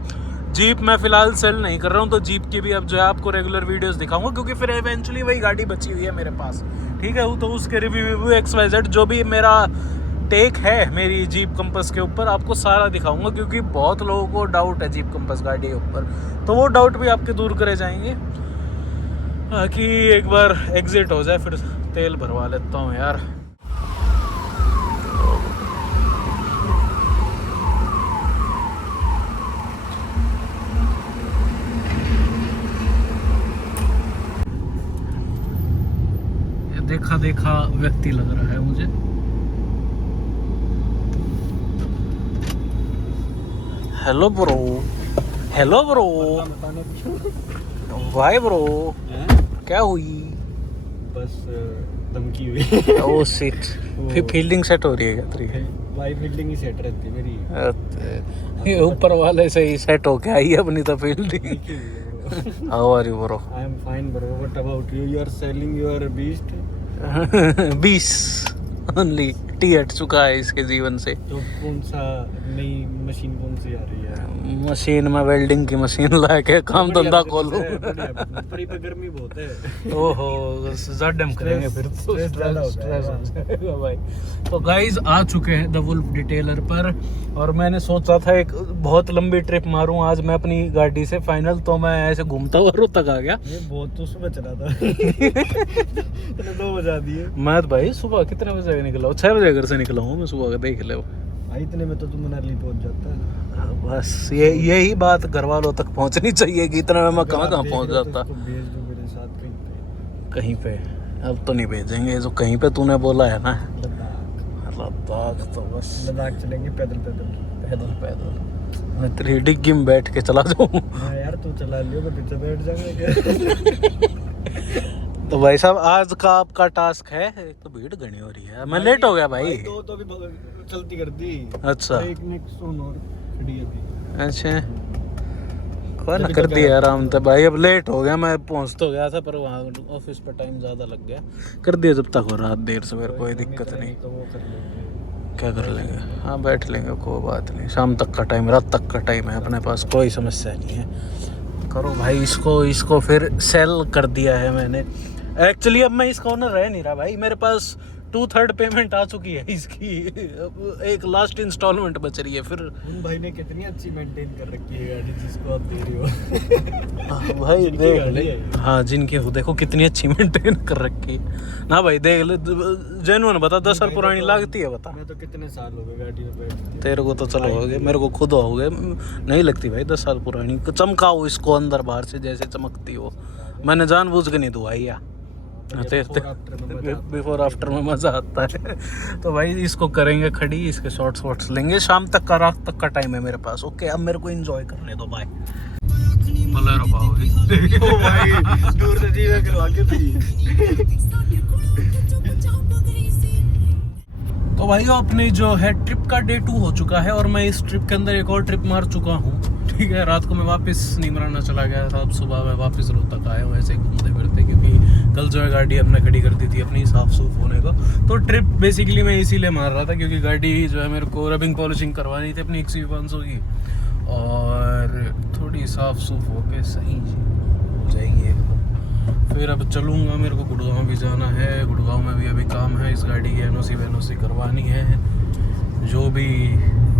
जीप मैं फिलहाल सेल नहीं कर रहा हूँ, तो जीप की भी अब जो है आपको रेगुलर वीडियोस दिखाऊंगा, क्योंकि फिर इवेंचुअली वही गाड़ी बची हुई है मेरे पास, ठीक है। तो उसके रिव्यू XYZ जो भी मेरा टेक है मेरी जीप कंपस के ऊपर, आपको सारा दिखाऊंगा, क्योंकि बहुत लोगों को डाउट है जीप कंपस गाड़ी के ऊपर। तो वो डाउट भी आपके दूर करे जाएंगे। कि एक बार एग्जिट हो जाए, फिर तेल भरवा लेता हूँ यार। देखा देखा व्यक्ति लग रहा है मुझे। Hello bro, hello bro, Y bro, क्या हुई? बस धमकी हुई। ओ शिट, फिर फील्डिंग सेट हो रही है क्या तेरी? भाई फील्डिंग ही सेट रहती है मेरी। ये ऊपर वाले से ही सेट हो के आई है अपनी तो fielding. How are you bro? I am fine bro, what about you? You are selling your beast. 20 only टी हट चुका है इसके जीवन से। तो कौन सा नई मशीन कौन सी आ रही है? मशीन में वेल्डिंग की मशीन ला के काम धंधा खोलूं। पर ये पे गर्मी बहुत है। ओहो, ज़्यादा करेंगे फिर तो स्ट्रेस हो जाएगा भाई। तो गाइज आ चुके हैं द वुल्फ डिटेलर पर, और मैंने सोचा था एक बहुत लंबी ट्रिप मारूं आज मैं अपनी गाड़ी से फाइनल, तो मैं ऐसे घूमता हुआ रोहतक आ गया। ये बहुत तो सुबह चला था। तूने 2 बजा दिए। मैं तो भाई सुबह कितने बजे निकला हूँ? 6 बजे घर से निकला हूँ मैं सुबह का, देख ले। इतने में तो तू मनाली पहुंच जाता है। बस यही बात घर वालों तक पहुंचनी चाहिए कि इतना में मैं कहाँ पहुंच जाता। तो भेज दो मेरे साथ कहीं पे। अब तो नहीं भेजेंगे, जो कहीं पे तूने बोला है ना, लद्दाख तो बस लद्दाख चलेंगे पैदल। मैं तेरी डिग्गी में बैठ के चला जाऊँ। हाँ यार तू चला लियो, मैं पीछे बैठ जाऊंगा। तो भाई साहब आज का आपका टास्क है, एक तो भीड़ घनी हो रही है, मैं लेट हो गया भाई। तो भी चलती कर दी। अच्छा, एक नेक्स्ट और खड़ी है अभी। अच्छा कोई ना, कर दिया आराम से भाई। अब लेट हो गया, मैं पहुंच तो गया था पर वहाँ ऑफिस पे टाइम ज़्यादा लग गया। कर दिया जब तक हो रहा देर से, मेरे कोई दिक्कत नहीं। तो वो कर लेंगे। क्या कर लेंगे? हाँ बैठ लेंगे, कोई बात नहीं। शाम तक का टाइम, रात तक का टाइम है अपने पास, कोई समस्या नहीं है। करो भाई इसको फिर सेल कर दिया है मैंने। एक्चुअली अब मैं इसका ओनर रह नहीं रहा भाई, मेरे पास 2/3 पेमेंट आ चुकी है इसकी। अब एक लास्ट इंस्टॉलमेंट बच रही है। फिर उन भाई ने कितनी अच्छी मेंटेन कर रखी है गाड़ी जिसको आप दे रहे हो। भाई गाड़ी है। देख, हाँ जिनकी हो देखो कितनी अच्छी मेंटेन कर रखी है ना भाई। देख ले, जेन्युइन बता, 10 साल पुरानी लगती है बता। मैं तो कितने साल हो गए गाड़ी में बैठते। तेरे को तो चलो हो गए, मेरे को खुद हो गए, नहीं लगती भाई 10 साल पुरानी। चमकाओ इसको अंदर बाहर से जैसे चमकती हो, मैंने जानबूझ के नहीं धुआई या बिफोर आफ्टर में मजा आता है। तो भाई इसको करेंगे खड़ी, इसके शॉर्ट्स लेंगे। शाम तक का, रात तक का टाइम है मेरे पास। ओके अब मेरे को एंजॉय करने दो, बाय। बोलेरो पाओगे ओ भाई दूर से जीवे करवा के थी। तो भाई अपनी जो है ट्रिप का डे 2 हो चुका है, और मैं इस ट्रिप के अंदर एक और ट्रिप मार चुका हूँ, ठीक है। रात को मैं वापस नीमराना चला गया था, अब सुबह मैं वापस रोहतक आया हूँ ऐसे घूमते फिरते, क्योंकि कल जो है गाड़ी हमने खड़ी कर दी थी अपनी साफ सूफ होने को। तो ट्रिप बेसिकली मैं इसीलिए मार रहा था क्योंकि गाड़ी जो है मेरे को रबिंग पॉलिशिंग करवानी थी अपनी XUV500 की, और थोड़ी साफ सूफ होके सही हो जाएगी एकदम। फिर अब चलूँगा, मेरे को गुड़गांव भी जाना है। गुड़गांव में भी अभी काम है, इस गाड़ी की NOC करवानी है। जो भी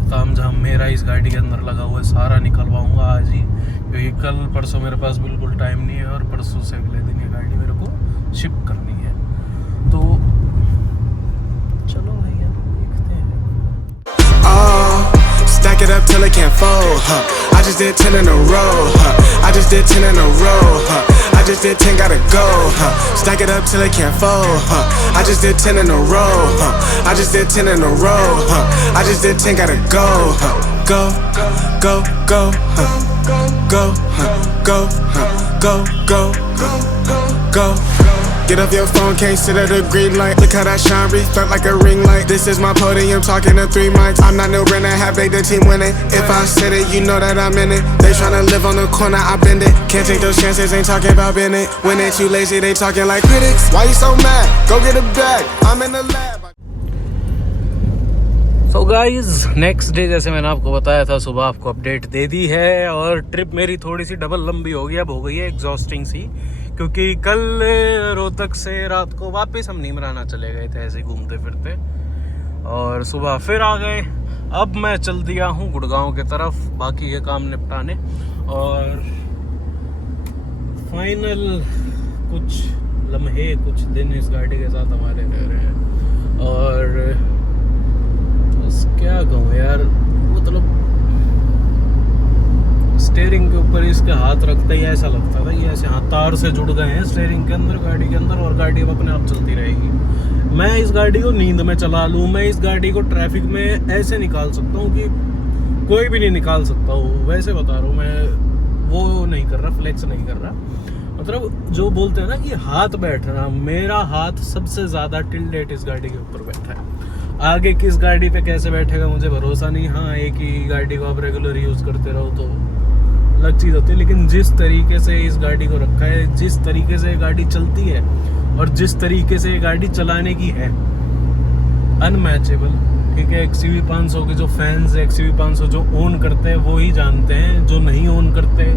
काम जहाँ मेरा इस गाड़ी के अंदर लगा हुआ है सारा निकलवाऊँगा आज ही, क्योंकि कल परसों मेरे पास बिल्कुल टाइम नहीं है, और परसों से अगले दिन ये गाड़ी मेरे को शिप करनी है। तो चलो भैया देखते हैं। Stack it up till it can't fold, huh? I just did 10 in a row, huh? I just did 10 in a row, huh? I just did 10, gotta go, huh? Stack it up till it can't fold, huh? I just did 10 in a row, huh? I just did 10 in a row, huh? I just did 10, gotta go, huh? Go, go, go, huh? Go, huh? Go, huh? Go, go, go. Get off your phone, can't sit at a green light. Look how that shine reflect like a ring light. This is my podium, talking to 3 mics. I'm not no Renner, have made the team winning. If I said it, you know that I'm in it. They tryna live on the corner, I bend it. Can't take those chances, ain't talking about bend it. When they too lazy, they talking like critics. Why you so mad? Go get a bag, I'm in the lab. So guys next day जैसे मैंने आपको बताया था, सुबह आपको update दे दी है। और trip मेरी थोड़ी सी डबल लंबी हो गई, अब हो गई है एग्जॉस्टिंग सी, क्योंकि कल रोहतक से रात को वापस हम नीमराना चले गए थे ऐसे घूमते फिरते, और सुबह फिर आ गए। अब मैं चल दिया हूँ गुड़गांव की तरफ बाकी के काम निपटाने, और फाइनल कुछ लम्हे कुछ दिन इस गाड़ी के साथ हमारे रह रहे हैं। और बस क्या कहूँ यार, मतलब स्टीयरिंग के ऊपर इसके हाथ रखते ही ऐसा लगता था कि ऐसे हाथ तार से जुड़ गए हैं स्टीयरिंग के अंदर, गाड़ी के अंदर, और गाड़ी अब अपने आप चलती रहेगी। मैं इस गाड़ी को नींद में चला लूँ, मैं इस गाड़ी को ट्रैफिक में ऐसे निकाल सकता हूँ कि कोई भी नहीं निकाल सकता हूँ। वैसे बता रहा हूँ, मैं वो नहीं कर रहा, फ्लेक्स नहीं कर रहा। मतलब जो बोलते हैं ना कि हाथ बैठना, मेरा हाथ सबसे ज़्यादा टिल डेट इस गाड़ी के ऊपर बैठा है। आगे किस गाड़ी पे कैसे बैठेगा मुझे भरोसा नहीं। हाँ, एक ही गाड़ी को आप रेगुलर यूज़ करते रहो तो अलग चीज़ होती है, लेकिन जिस तरीके से इस गाड़ी को रखा है, जिस तरीके से गाड़ी चलती है और जिस तरीके से गाड़ी चलाने की है, अनमैचेबल। ठीक है, XUV 500 के जो फैंस है, XUV 500 जो ओन करते हैं वो ही जानते हैं, जो नहीं ओन करते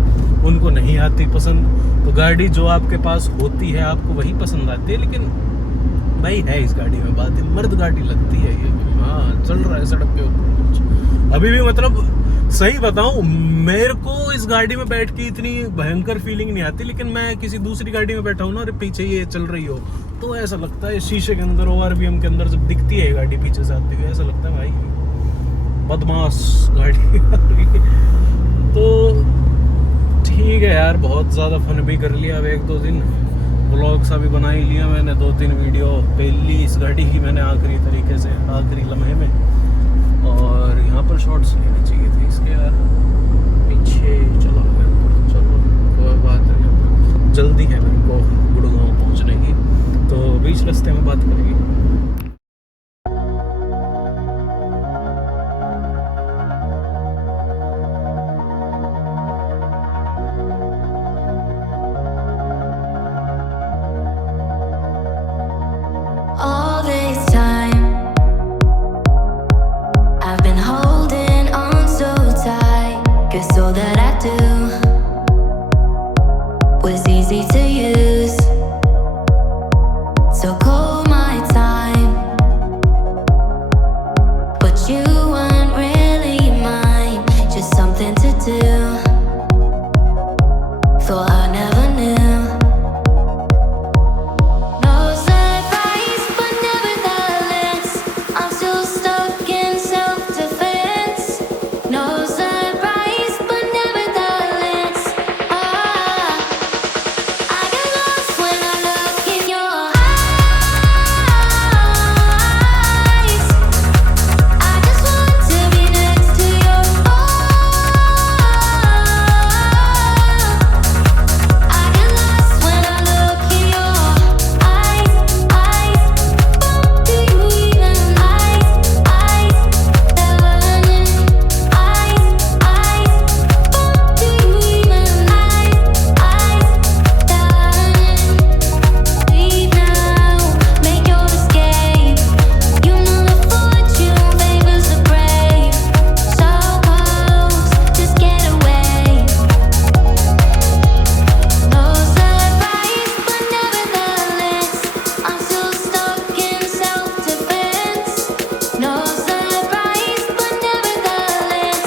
उनको नहीं आती पसंद। तो गाड़ी जो आपके पास होती है आपको वही पसंद आती है, लेकिन भाई है इस गाड़ी में बात है, मर्द गाड़ी लगती है ये। हाँ, चल रहा है सड़क के ऊपर अभी भी। मतलब सही बताऊं, मेरे को इस गाड़ी में बैठ के इतनी भयंकर फीलिंग नहीं आती, लेकिन मैं किसी दूसरी गाड़ी में बैठा हूँ ना, और पीछे ये चल रही हो तो ऐसा लगता है, शीशे के अंदर ORVM के अंदर जब दिखती है गाड़ी पीछे से आती हुई, ऐसा लगता है भाई बदमाश गाड़ी। तो ठीक है यार, बहुत ज़्यादा फन भी कर लिया। अब 1-2 दिन व्लॉग्स अभी बना ही लिया मैंने, 2-3 वीडियो पहली इस गाड़ी की मैंने आखिरी तरीके से आखिरी लम्हे में, और यहाँ पर शॉट्स लेने चाहिए थे इसके यार, पीछे चला गया। चलो कोई बात नहीं, जल्दी है मेरे को गुड़गांव पहुँचने की, तो बीच रास्ते में बात करेंगे। All this time, I've been holding on so tight, 'cause all that I do was easy to use. So call my time, but you weren't really mine, just something to do. Thought I never knew. No surprise, but nevertheless, I'm still stuck in self-defense. No surprise, but nevertheless, I get lost when I look in your eyes. I just want to be next to your I get lost when I look in your eyes. Do you even eyes? Learning do you even learning? Leave now, make your escape. You know the fortune favors the brave. So close, just get away. No surprise, but nevertheless, I'm still stuck in self-defense. No surprise, but nevertheless,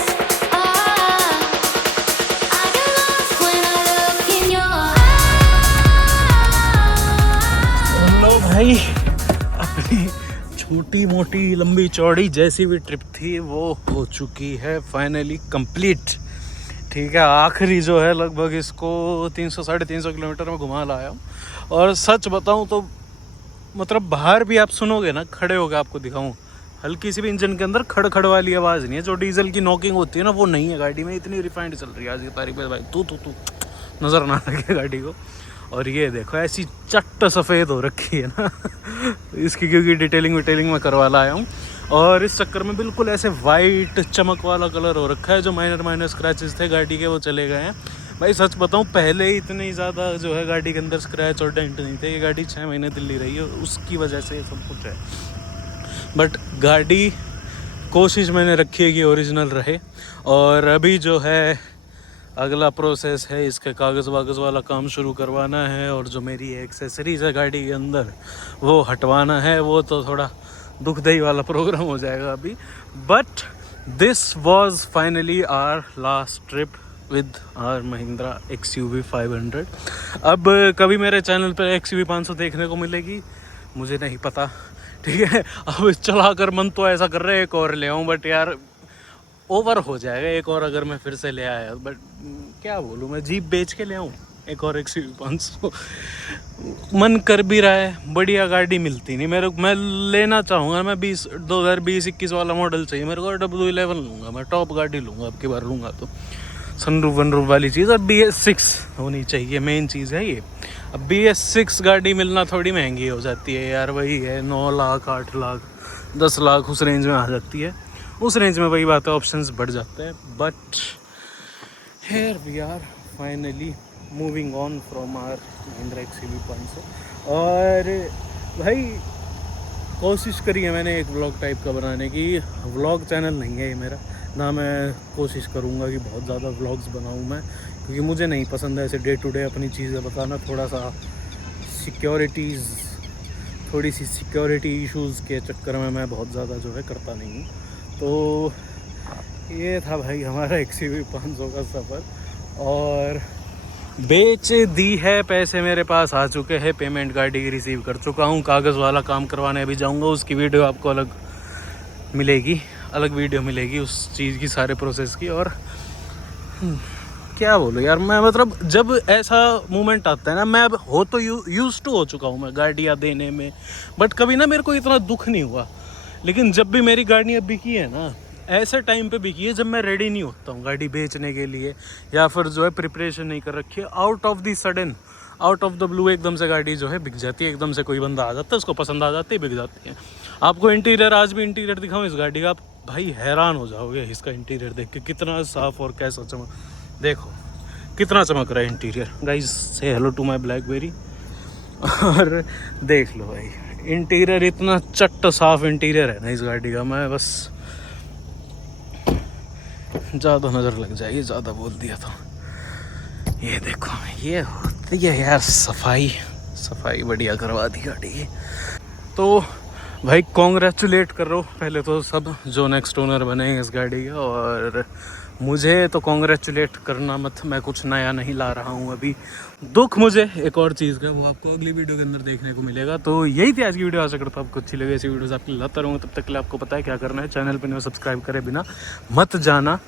I get lost when I look in your eyes. लो भाई, अपनी छोटी मोटी लंबी चौड़ी जैसी भी trip थी वो हो चुकी है फाइनली कंप्लीट। ठीक है, आखिरी जो है लगभग इसको 300-350 किलोमीटर में घुमा लाया हूँ। और सच बताऊँ तो मतलब बाहर भी आप सुनोगे ना, खड़े होकर आपको दिखाऊँ, हल्की सी भी इंजन के अंदर खड़ वाली आवाज़ नहीं है। जो डीजल की नॉकिंग होती है ना, वो नहीं है गाड़ी में। इतनी रिफाइंड चल रही है आज की तारीख पे भाई, तू नज़र ना लगे गाड़ी को। और ये देखो ऐसी चट्ट सफ़ेद हो रखी है ना इसकी, क्योंकि डिटेलिंग में करवा लाया हूँ। और इस चक्कर में बिल्कुल ऐसे वाइट चमक वाला कलर हो रखा है। जो माइनर स्क्रैचेस थे गाड़ी के वो चले गए हैं। भाई सच बताऊँ, पहले ही इतनी ज़्यादा जो है गाड़ी के अंदर स्क्रैच और डेंट नहीं थे। ये गाड़ी 6 महीने दिल्ली रही है, उसकी वजह से ये सब कुछ है। बट गाड़ी कोशिश मैंने रखी है कि ओरिजिनल रहे। और अभी जो है अगला प्रोसेस है, इसके कागज़ वागज़ वाला काम शुरू करवाना है। और जो मेरी एक्सेसरीज है गाड़ी के अंदर वो हटवाना है। वो तो थोड़ा दुखदाई वाला प्रोग्राम हो जाएगा अभी। But this was finally our last trip with our Mahindra XUV 500। अब कभी मेरे चैनल पर XUV 500 देखने को मिलेगी मुझे नहीं पता, ठीक है। अब चला कर मन तो ऐसा कर रहे हैं एक और ले आऊँ, बट यार ओवर हो जाएगा एक और अगर मैं फिर से ले आया। बट क्या बोलूँ, मैं जीप बेच के ले आऊँ एक और XUV 500। मन कर भी रहा है, बढ़िया गाड़ी मिलती नहीं मेरे को। मैं लेना चाहूँगा, मैं 2020-21 वाला मॉडल चाहिए मेरे को। W11 लूँगा मैं, टॉप गाड़ी लूँगा अब की बार लूँगा तो। सनरूफ वनरूफ वाली चीज़। और BS6 होनी चाहिए, मेन चीज़ है ये। अब BS6 गाड़ी मिलना थोड़ी महंगी हो जाती है यार, वही है 9 लाख 8 लाख 10 लाख उस रेंज में आ जाती है। उस रेंज में वही बात है, ऑप्शंस बढ़ जाते हैं। But here we are finally moving on from our Mahindra XUV 500। और भाई कोशिश करी है मैंने एक व्लॉग टाइप का बनाने की। व्लॉग चैनल नहीं है ये मेरा ना। मैं कोशिश करूँगा कि बहुत ज़्यादा व्लॉग्स बनाऊँ मैं, क्योंकि मुझे नहीं पसंद है ऐसे डे टू डे अपनी चीज़ें बताना। थोड़ा सा थोड़ी सी सिक्योरिटी इश्यूज़ के चक्कर में मैं बहुत ज़्यादा जो है करता नहीं हूँ। तो ये था भाई हमारा XUV 500 का सफ़र। और बेच दी है, पैसे मेरे पास आ चुके हैं, पेमेंट गाड़ी की रिसीव कर चुका हूँ। कागज़ वाला काम करवाने अभी जाऊँगा, उसकी वीडियो आपको अलग वीडियो मिलेगी उस चीज़ की, सारे प्रोसेस की। और क्या बोलूँ यार, मैं मतलब जब ऐसा मोमेंट आता है ना, मैं अब हो तो यूज़ टू हो चुका हूँ मैं गाड़ियाँ देने में। बट कभी ना मेरे को इतना दुख नहीं हुआ। लेकिन जब भी मेरी गाड़ी अब बिकी है ना, ऐसे टाइम पे बिकी है जब मैं रेडी नहीं होता हूँ गाड़ी बेचने के लिए, या फिर जो है प्रिपरेशन नहीं कर रखी है। आउट ऑफ द ब्लू एकदम से गाड़ी जो है बिक जाती है। एकदम से कोई बंदा आ जाता है, उसको पसंद आ जाती है, बिक जाती है। आपको इंटीरियर, आज भी इंटीरियर दिखाऊँ इस गाड़ी का, आप भाई हैरान हो जाओगे इसका इंटीरियर देख के, कितना साफ़ और कैसा चमक। देखो कितना चमक रहा है इंटीरियर। गाइस से हेलो टू माय ब्लैकबेरी। और देख लो भाई इंटीरियर, इतना चट्ट साफ इंटीरियर है ना इस गाड़ी का। मैं बस ज़्यादा नज़र लग जाएगी, ज़्यादा बोल दिया तो। ये देखो, ये होती है यार सफाई बढ़िया करवा दी गाड़ी की। तो भाई कॉन्ग्रेचुलेट कर रहा हूँ पहले तो सब जो नेक्स्ट ओनर बने इस गाड़ी के। और मुझे तो कॉन्ग्रेचुलेट करना मत, मैं कुछ नया नहीं ला रहा हूँ अभी। दुख मुझे एक और चीज़ का, वो आपको अगली वीडियो के अंदर देखने को मिलेगा। तो यही थी आज की वीडियो। आशा करता हूँ आपको अच्छी लगे। ऐसी वीडियोस आपके लाता रहूँगा। तब तक के लिए आपको पता है क्या करना है, चैनल पर नहीं सब्सक्राइब करे बिना मत जाना।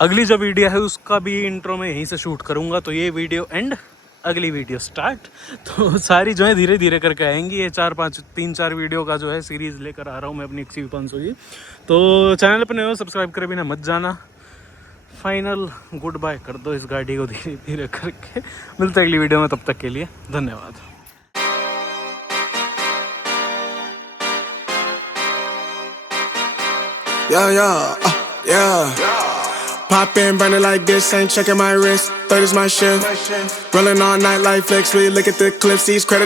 अगली जो वीडियो है उसका भी इंट्रो में यहीं से शूट करूँगा। तो ये वीडियो एंड, अगली वीडियो स्टार्ट। तो सारी जो है धीरे धीरे करके आएंगी। ये 3-4 वीडियो का जो है सीरीज़ लेकर आ रहा हूँ मैं अपनी XUV 500 की। तो चैनल पर नहीं हो सब्सक्राइब करे बिना मत जाना। फाइनल गुड बाय कर दो इस गाड़ी को धीरे धीरे करके। मिलते हैं अगली वीडियो में, तब तक के लिए धन्यवाद। Yeah. Pop in, burning like this, ain't checking my wrist. Third is my shift. Rolling all night like flex, we look at the clips, these credits.